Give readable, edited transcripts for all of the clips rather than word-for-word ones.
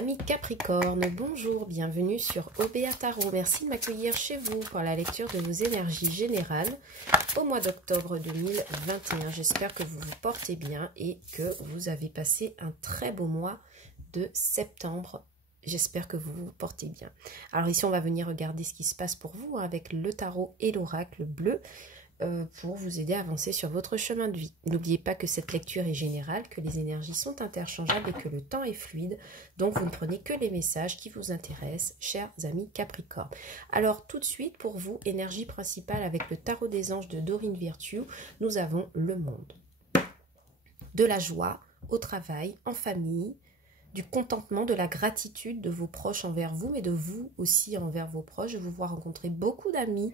Amis Capricorne, bonjour, bienvenue sur OBA Tarot. Merci de m'accueillir chez vous pour la lecture de vos énergies générales au mois d'octobre 2021. J'espère que vous vous portez bien et que vous avez passé un très beau mois de septembre. J'espère que vous vous portez bien. Alors ici, on va venir regarder ce qui se passe pour vous avec le tarot et l'oracle bleu pour vous aider à avancer sur votre chemin de vie. N'oubliez pas que cette lecture est générale, que les énergies sont interchangeables et que le temps est fluide. Donc, vous ne prenez que les messages qui vous intéressent, chers amis Capricorne. Alors, tout de suite, pour vous, énergie principale avec le tarot des anges de Dorine Virtue, nous avons le monde. De la joie au travail, en famille, du contentement, de la gratitude de vos proches envers vous, mais de vous aussi envers vos proches. Je vous vois rencontrer beaucoup d'amis,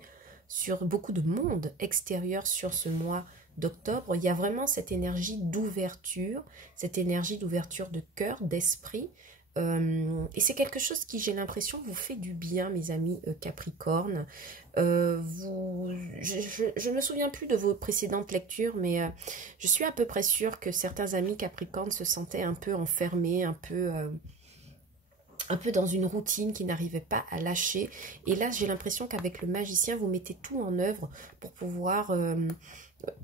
sur beaucoup de monde extérieur sur ce mois d'octobre. Il y a vraiment cette énergie d'ouverture, de cœur, d'esprit. Et c'est quelque chose qui, j'ai l'impression, vous fait du bien, mes amis Capricorne. Je ne me souviens plus de vos précédentes lectures, mais je suis à peu près sûre que certains amis Capricorne se sentaient un peu enfermés, un peu dans une routine qui n'arrivait pas à lâcher. Et là, j'ai l'impression qu'avec le magicien, vous mettez tout en œuvre pour pouvoir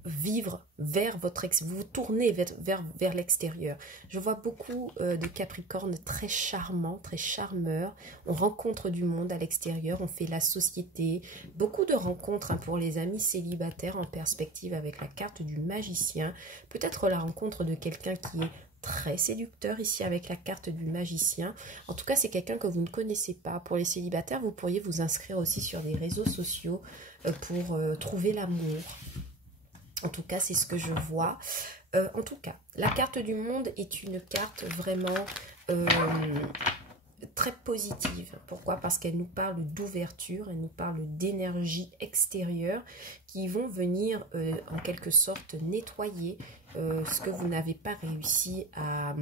vivre vers votre vous vous tournez vers l'extérieur. Je vois beaucoup de Capricornes très charmants, très charmeurs. On rencontre du monde à l'extérieur, on fait la société. Beaucoup de rencontres pour les amis célibataires en perspective avec la carte du magicien. Peut-être la rencontre de quelqu'un qui est très séducteur ici avec la carte du magicien. En tout cas, c'est quelqu'un que vous ne connaissez pas. Pour les célibataires, vous pourriez vous inscrire aussi sur des réseaux sociaux pour trouver l'amour. En tout cas, c'est ce que je vois. En tout cas, la carte du monde est une carte vraiment très positive. Pourquoi? Parce qu'elle nous parle d'ouverture, elle nous parle d'énergie extérieure qui vont venir en quelque sorte nettoyer ce que vous n'avez pas réussi à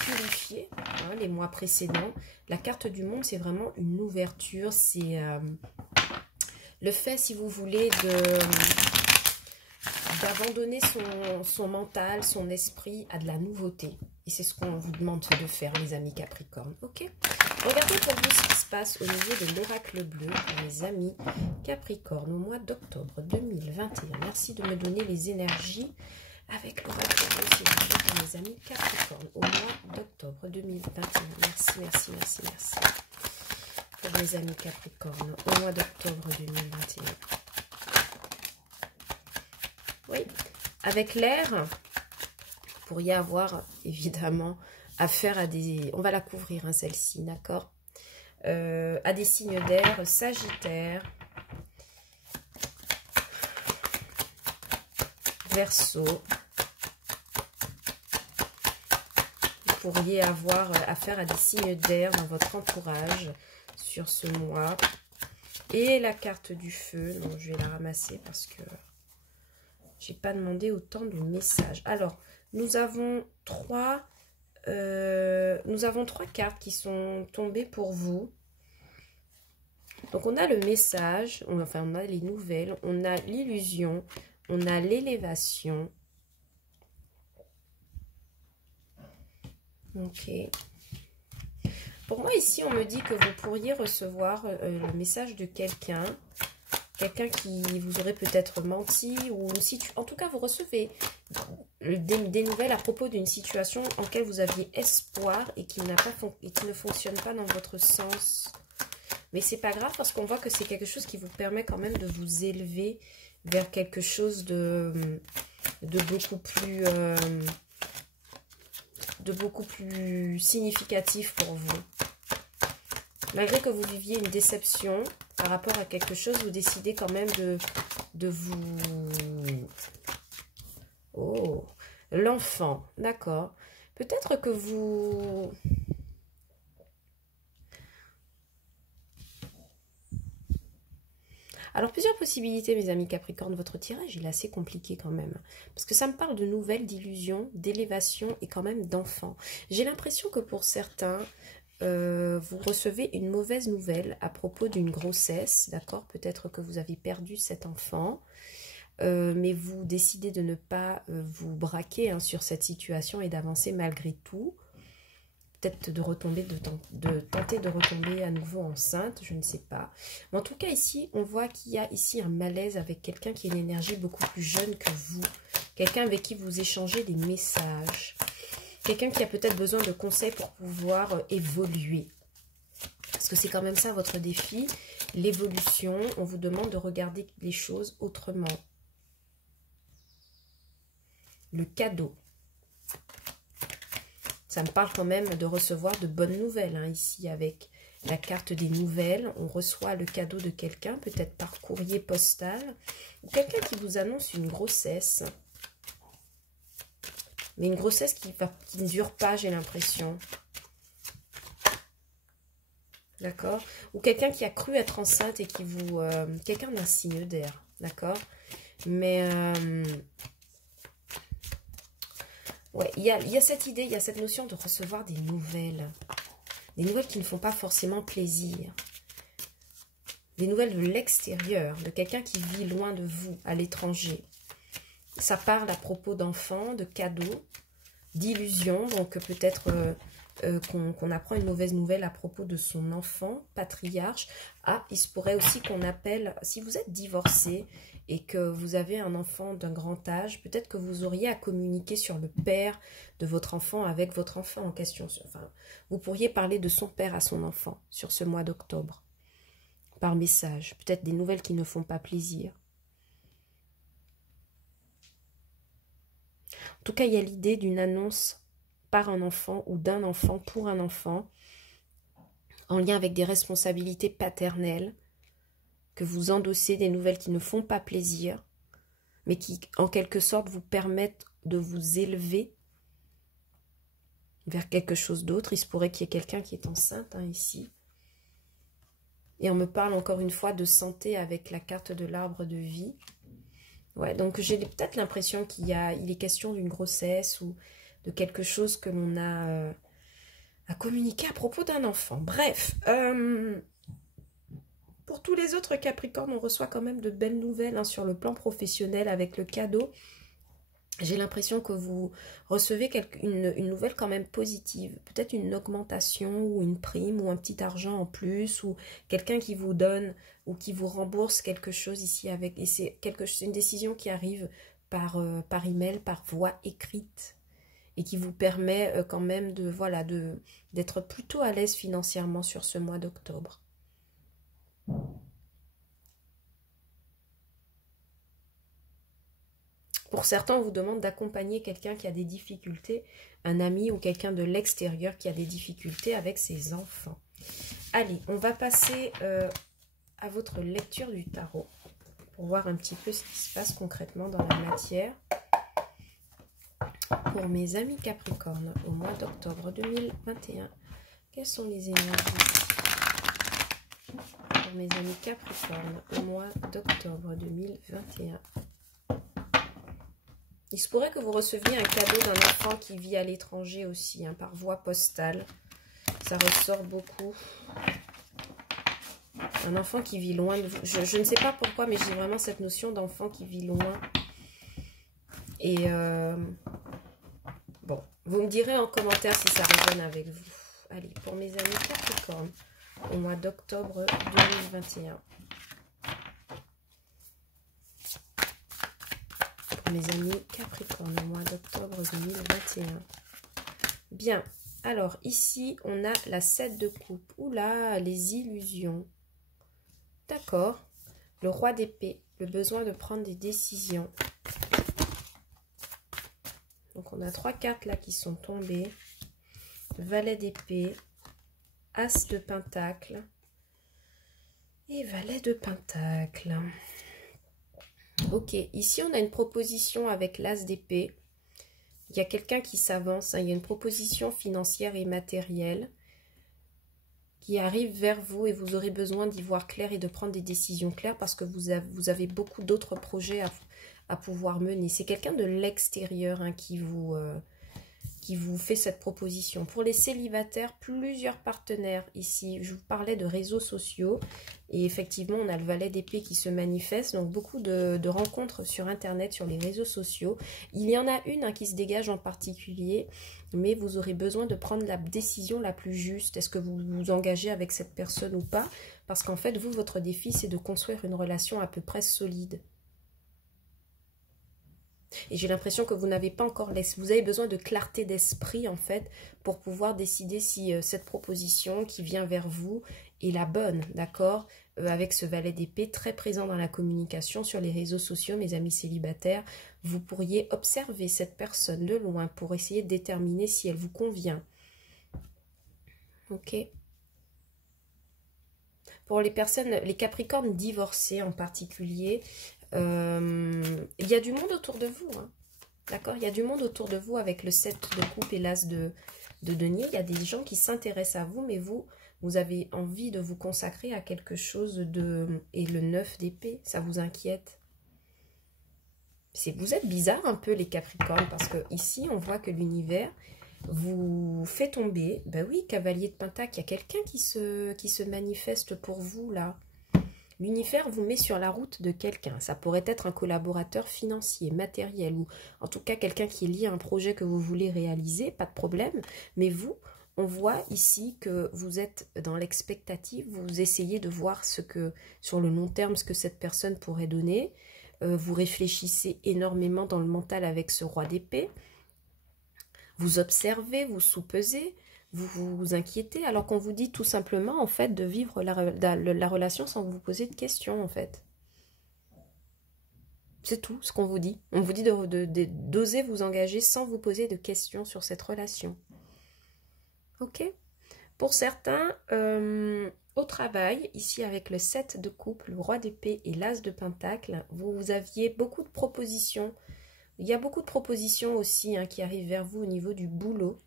purifier les mois précédents. La carte du monde, c'est vraiment une ouverture, c'est le fait, si vous voulez, d'abandonner son mental, son esprit à de la nouveauté. Et c'est ce qu'on vous demande de faire, les amis Capricorne. Ok? Regardez pour vous ce qui se passe au niveau de l'oracle bleu pour les amis Capricorne au mois d'octobre 2021. Merci de me donner les énergies avec l'oracle bleu, s'il vous plaît, pour mes amis Capricorne au mois d'octobre 2021. Merci, merci, merci, merci. Pour mes amis Capricorne au mois d'octobre 2021. Oui, avec l'air, vous pourriez avoir évidemment affaire à des... On va la couvrir, hein, celle-ci, d'accord, à des signes d'air, Sagittaire, Verseau. Vous pourriez avoir affaire à des signes d'air dans votre entourage sur ce mois. Et la carte du feu, non, je vais la ramasser parce que j'ai pas demandé autant de messages. Alors, nous avons trois cartes qui sont tombées pour vous. Donc, on a le message, on a les nouvelles, on a l'illusion, on a l'élévation. Ok. Pour moi, ici, on me dit que vous pourriez recevoir le message de quelqu'un qui vous aurait peut-être menti, ou en tout cas, vous recevez des nouvelles à propos d'une situation en laquelle vous aviez espoir et qui ne fonctionne pas dans votre sens. Mais c'est pas grave parce qu'on voit que c'est quelque chose qui vous permet quand même de vous élever vers quelque chose de beaucoup plus significatif pour vous. Malgré que vous viviez une déception par rapport à quelque chose, vous décidez quand même de vous... Oh, l'enfant, d'accord. Peut-être que vous... Alors, plusieurs possibilités, mes amis Capricorne. Votre tirage, il est assez compliqué quand même. Parce que ça me parle de nouvelles, d'illusions, d'élévation et quand même d'enfants. J'ai l'impression que pour certains... vous recevez une mauvaise nouvelle à propos d'une grossesse, d'accord? Peut-être que vous avez perdu cet enfant, mais vous décidez de ne pas vous braquer sur cette situation et d'avancer malgré tout. peut-être de retomber, de tenter de retomber à nouveau enceinte, je ne sais pas. Mais en tout cas, ici, on voit qu'il y a ici un malaise avec quelqu'un qui a une énergie beaucoup plus jeune que vous. Quelqu'un avec qui vous échangez des messages. Quelqu'un qui a peut-être besoin de conseils pour pouvoir évoluer. Parce que c'est quand même ça votre défi, l'évolution. On vous demande de regarder les choses autrement. Le cadeau. Ça me parle quand même de recevoir de bonnes nouvelles, hein, ici, avec la carte des nouvelles. On reçoit le cadeau de quelqu'un, peut-être par courrier postal, ou quelqu'un qui vous annonce une grossesse. Mais une grossesse qui ne dure pas, j'ai l'impression. D'accord? Ou quelqu'un qui a cru être enceinte et qui vous... quelqu'un d'un signe d'air, d'accord? Mais... ouais, il y a cette idée, il y a cette notion de recevoir des nouvelles. Des nouvelles qui ne font pas forcément plaisir. Des nouvelles de l'extérieur, de quelqu'un qui vit loin de vous, à l'étranger. Ça parle à propos d'enfants, de cadeaux, d'illusions. Donc peut-être qu'on apprend une mauvaise nouvelle à propos de son enfant, patriarche. Ah, il se pourrait aussi qu'on appelle, si vous êtes divorcé et que vous avez un enfant d'un grand âge, peut-être que vous auriez à communiquer sur le père de votre enfant avec votre enfant en question. Enfin, vous pourriez parler de son père à son enfant sur ce mois d'octobre, par message. Peut-être des nouvelles qui ne font pas plaisir. En tout cas, il y a l'idée d'une annonce par un enfant ou d'un enfant pour un enfant en lien avec des responsabilités paternelles que vous endossez, des nouvelles qui ne font pas plaisir, mais qui, en quelque sorte, vous permettent de vous élever vers quelque chose d'autre. Il se pourrait qu'il y ait quelqu'un qui est enceinte, hein, ici. Et on me parle encore une fois de santé avec la carte de l'arbre de vie. Ouais, donc j'ai peut-être l'impression il est question d'une grossesse ou de quelque chose que l'on a à communiquer à propos d'un enfant. Bref, pour tous les autres Capricornes, on reçoit quand même de belles nouvelles, hein, sur le plan professionnel avec le cadeau. J'ai l'impression que vous recevez une nouvelle quand même positive. Peut-être une augmentation ou une prime ou un petit argent en plus ou quelqu'un qui vous donne ou qui vous rembourse quelque chose ici avec. Et c'est une décision qui arrive par email, par voie écrite et qui vous permet quand même d'être plutôt à l'aise financièrement sur ce mois d'octobre. Pour certains, on vous demande d'accompagner quelqu'un qui a des difficultés, un ami ou quelqu'un de l'extérieur qui a des difficultés avec ses enfants. Allez, on va passer à votre lecture du tarot pour voir un petit peu ce qui se passe concrètement dans la matière. Pour mes amis Capricorne, au mois d'octobre 2021, quelles sont les énergies? Pour mes amis Capricorne, au mois d'octobre 2021. Il se pourrait que vous receviez un cadeau d'un enfant qui vit à l'étranger aussi, hein, par voie postale. Ça ressort beaucoup. Un enfant qui vit loin de vous. Je ne sais pas pourquoi, mais j'ai vraiment cette notion d'enfant qui vit loin. Et bon, vous me direz en commentaire si ça résonne avec vous. Allez, pour mes amis Capricorne, au mois d'octobre 2021. Mes amis Capricorne, au mois d'octobre 2021. Bien, alors ici, on a la 7 de coupe. Oula, les illusions. D'accord. Le roi d'épée, le besoin de prendre des décisions. Donc, on a 3 cartes là qui sont tombées. Valet d'épée, As de pentacle et Valet de pentacle. Ok, ici on a une proposition avec l'As d'épée. Il y a quelqu'un qui s'avance, hein, il y a une proposition financière et matérielle qui arrive vers vous et vous aurez besoin d'y voir clair et de prendre des décisions claires parce que vous avez beaucoup d'autres projets à pouvoir mener. C'est quelqu'un de l'extérieur, hein, qui vous fait cette proposition. Pour les célibataires, plusieurs partenaires ici. Je vous parlais de réseaux sociaux Et effectivement, on a le valet d'épée qui se manifeste. Donc, beaucoup de rencontres sur Internet, sur les réseaux sociaux. Il y en a une qui se dégage en particulier, mais vous aurez besoin de prendre la décision la plus juste. Est-ce que vous vous engagez avec cette personne ou pas? Parce qu'en fait, vous, votre défi, c'est de construire une relation à peu près solide. Et j'ai l'impression que vous n'avez pas encore... Vous avez besoin de clarté d'esprit, en fait, pour pouvoir décider si cette proposition qui vient vers vous est la bonne, d'accord? Avec ce valet d'épée très présent dans la communication sur les réseaux sociaux, mes amis célibataires, vous pourriez observer cette personne de loin pour essayer de déterminer si elle vous convient. Ok? Pour les personnes, les Capricornes divorcés en particulier, il y a du monde autour de vous, hein. D'accord? Il y a du monde autour de vous avec le 7 de coupe et l'as de denier. Il y a des gens qui s'intéressent à vous, mais vous avez envie de vous consacrer à quelque chose de... Et le 9 d'épée, ça vous inquiète? Vous êtes bizarre un peu les Capricornes, parce que ici on voit que l'univers vous fait tomber. Ben oui, cavalier de Pentacle, il y a quelqu'un qui se manifeste pour vous là. L'univers vous met sur la route de quelqu'un. Ça pourrait être un collaborateur financier, matériel, ou en tout cas quelqu'un qui est lié à un projet que vous voulez réaliser, pas de problème. Mais vous, on voit ici que vous êtes dans l'expectative, vous essayez de voir sur le long terme, ce que cette personne pourrait donner. Vous réfléchissez énormément dans le mental avec ce roi d'épée. Vous observez, vous soupesez. Vous vous inquiétez alors qu'on vous dit tout simplement en fait de vivre la relation sans vous poser de questions en fait. C'est tout ce qu'on vous dit. On vous dit d'oser vous engager sans vous poser de questions sur cette relation. Ok? Pour certains, au travail, ici avec le 7 de coupe, le roi d'épée et l'as de pentacle, vous aviez beaucoup de propositions. Il y a beaucoup de propositions aussi qui arrivent vers vous au niveau du boulot.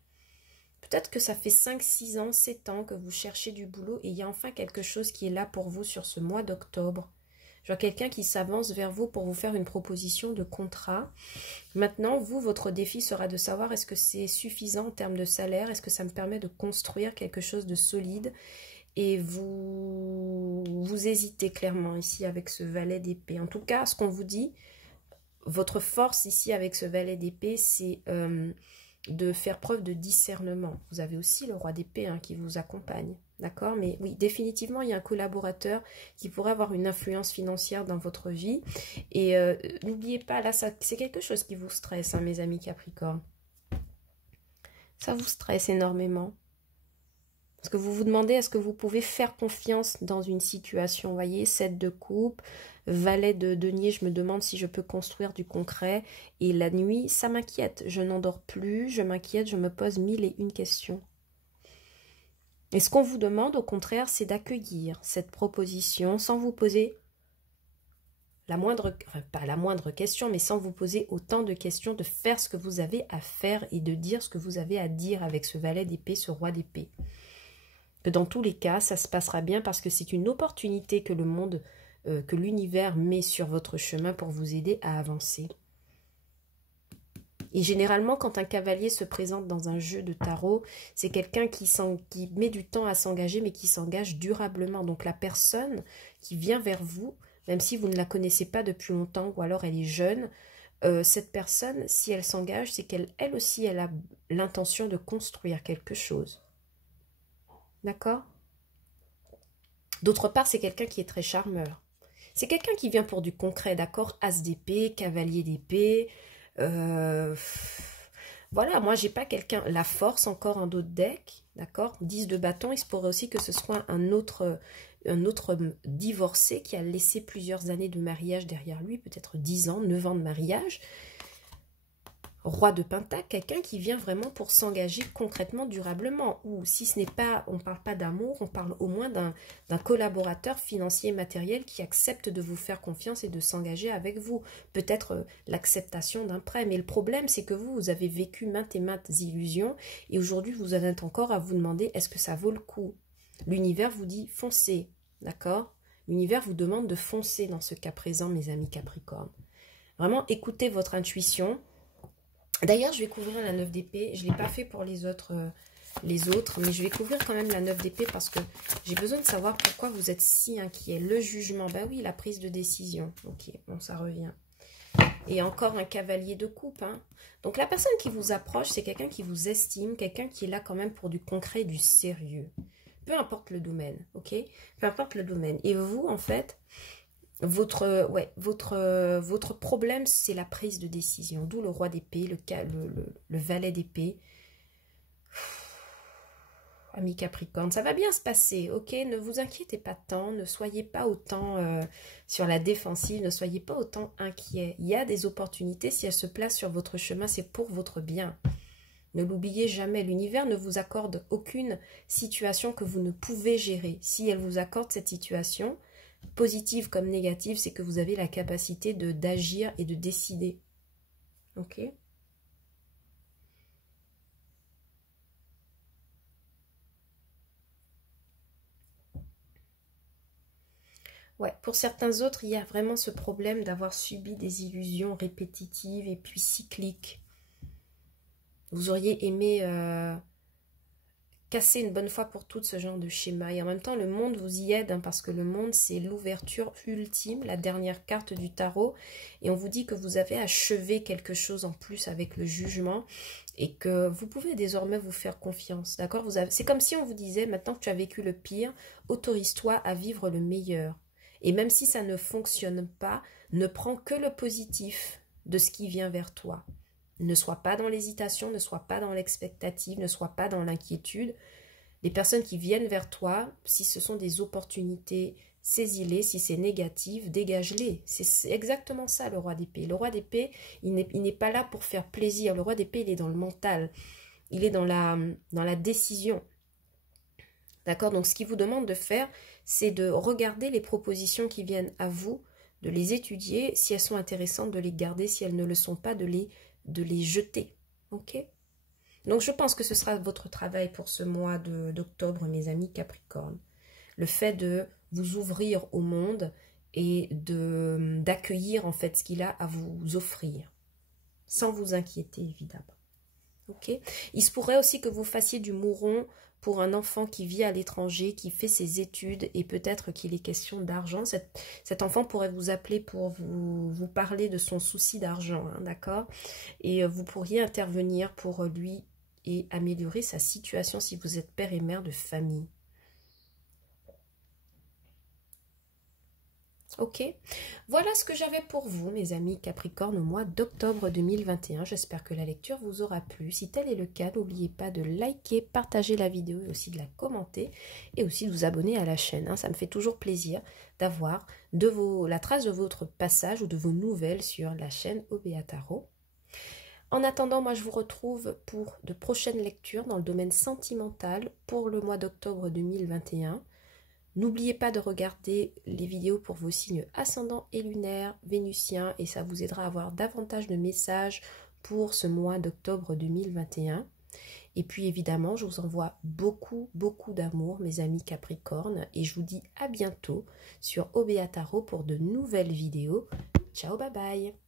Peut-être que ça fait 5, 6 ans, 7 ans que vous cherchez du boulot et il y a enfin quelque chose qui est là pour vous sur ce mois d'octobre. Je vois quelqu'un qui s'avance vers vous pour vous faire une proposition de contrat. Maintenant, vous, votre défi sera de savoir est-ce que c'est suffisant en termes de salaire, est-ce que ça me permet de construire quelque chose de solide. Et vous hésitez clairement ici avec ce valet d'épée. En tout cas, ce qu'on vous dit, votre force ici avec ce valet d'épée, c'est... de faire preuve de discernement. Vous avez aussi le roi d'épée qui vous accompagne, d'accord? Mais oui, définitivement, il y a un collaborateur qui pourrait avoir une influence financière dans votre vie. Et n'oubliez pas, là, c'est quelque chose qui vous stresse, mes amis Capricorne. Ça vous stresse énormément. Parce que vous vous demandez, est-ce que vous pouvez faire confiance dans une situation? Vous voyez, 7 de coupe, valet de denier, je me demande si je peux construire du concret. Et la nuit, ça m'inquiète. Je n'endors plus, je m'inquiète, je me pose 1001 questions. Et ce qu'on vous demande, au contraire, c'est d'accueillir cette proposition sans vous poser la moindre, enfin pas la moindre question, mais sans vous poser autant de questions, de faire ce que vous avez à faire et de dire ce que vous avez à dire avec ce valet d'épée, ce roi d'épée. Que dans tous les cas, ça se passera bien parce que c'est une opportunité que le monde, que l'univers met sur votre chemin pour vous aider à avancer. Et généralement, quand un cavalier se présente dans un jeu de tarot, c'est quelqu'un qui met du temps à s'engager, mais qui s'engage durablement. Donc la personne qui vient vers vous, même si vous ne la connaissez pas depuis longtemps ou alors elle est jeune, cette personne, si elle s'engage, c'est qu'elle aussi, elle a l'intention de construire quelque chose. D'accord? D'autre part, c'est quelqu'un qui est très charmeur. C'est quelqu'un qui vient pour du concret, d'accord? As d'épée, cavalier d'épée. Voilà, moi, j'ai pas quelqu'un... La force, encore un autre deck, d'accord? 10 de bâton, il se pourrait aussi que ce soit un autre divorcé qui a laissé plusieurs années de mariage derrière lui, peut-être 10 ans, 9 ans de mariage. Roi de Pentacle, quelqu'un qui vient vraiment pour s'engager concrètement, durablement. Ou si ce n'est pas, on ne parle pas d'amour, on parle au moins d'un collaborateur financier et matériel qui accepte de vous faire confiance et de s'engager avec vous. Peut-être l'acceptation d'un prêt. Mais le problème, c'est que vous avez vécu maintes et maintes illusions et aujourd'hui, vous en êtes encore à vous demander est-ce que ça vaut le coup? L'univers vous dit foncez, d'accord? L'univers vous demande de foncer dans ce cas présent, mes amis Capricorne. Vraiment, écoutez votre intuition. D'ailleurs, je vais couvrir la 9 d'épée. Je ne l'ai pas fait pour les autres les autres. Mais je vais couvrir quand même la 9 d'épée parce que j'ai besoin de savoir pourquoi vous êtes si inquiet. Le jugement, bah oui, la prise de décision. Ok, bon, ça revient. Et encore un cavalier de coupe. Hein. Donc la personne qui vous approche, c'est quelqu'un qui vous estime, quelqu'un qui est là quand même pour du concret et du sérieux. Peu importe le domaine, ok? Peu importe le domaine. Et vous, en fait, votre problème, c'est la prise de décision. D'où le roi d'épée, le valet d'épée. Ami Capricorne, ça va bien se passer, ok? Ne vous inquiétez pas tant, ne soyez pas autant sur la défensive, ne soyez pas autant inquiet. Il y a des opportunités, si elles se placent sur votre chemin, c'est pour votre bien. Ne l'oubliez jamais, l'univers ne vous accorde aucune situation que vous ne pouvez gérer. Si elle vous accorde cette situation, positive comme négative, c'est que vous avez la capacité d'agir et de décider. Ok? Ouais, pour certains autres, il y a vraiment ce problème d'avoir subi des illusions répétitives et puis cycliques. Vous auriez aimé casser une bonne fois pour toutes ce genre de schéma. Et en même temps, le monde vous y aide, hein, parce que le monde, c'est l'ouverture ultime, la dernière carte du tarot. Et on vous dit que vous avez achevé quelque chose en plus avec le jugement et que vous pouvez désormais vous faire confiance. D'accord? C'est comme si on vous disait, maintenant que tu as vécu le pire, autorise-toi à vivre le meilleur. Et même si ça ne fonctionne pas, ne prends que le positif de ce qui vient vers toi. Ne sois pas dans l'hésitation, ne sois pas dans l'expectative, ne sois pas dans l'inquiétude. Les personnes qui viennent vers toi, si ce sont des opportunités, saisis-les. Si c'est négatif, dégage-les. C'est exactement ça le roi d'épée. Le roi d'épée, il n'est pas là pour faire plaisir. Le roi d'épée, il est dans le mental. Il est dans la décision. D'accord? Donc ce qu'il vous demande de faire, c'est de regarder les propositions qui viennent à vous, de les étudier, si elles sont intéressantes, de les garder, si elles ne le sont pas, de les jeter. Ok? Donc je pense que ce sera votre travail pour ce mois d'octobre, mes amis Capricorne. Le fait de vous ouvrir au monde et d'accueillir en fait ce qu'il a à vous offrir. Sans vous inquiéter, évidemment. Ok? Il se pourrait aussi que vous fassiez du mouron pour un enfant qui vit à l'étranger, qui fait ses études et peut-être qu'il est question d'argent. Cet enfant pourrait vous appeler pour vous parler de son souci d'argent, hein, d'accord? Et vous pourriez intervenir pour lui et améliorer sa situation si vous êtes père et mère de famille. Ok, voilà ce que j'avais pour vous, mes amis Capricorne, au mois d'octobre 2021. J'espère que la lecture vous aura plu. Si tel est le cas, n'oubliez pas de liker, partager la vidéo et aussi de la commenter. Et aussi de vous abonner à la chaîne. Hein. Ça me fait toujours plaisir d'avoir la trace de votre passage ou de vos nouvelles sur la chaîne Obéa Tarot. En attendant, moi je vous retrouve pour de prochaines lectures dans le domaine sentimental pour le mois d'octobre 2021. N'oubliez pas de regarder les vidéos pour vos signes ascendants et lunaires, vénusiens, et ça vous aidera à avoir davantage de messages pour ce mois d'octobre 2021. Et puis évidemment, je vous envoie beaucoup, beaucoup d'amour, mes amis Capricorne, et je vous dis à bientôt sur Obéa Tarot pour de nouvelles vidéos. Ciao, bye bye!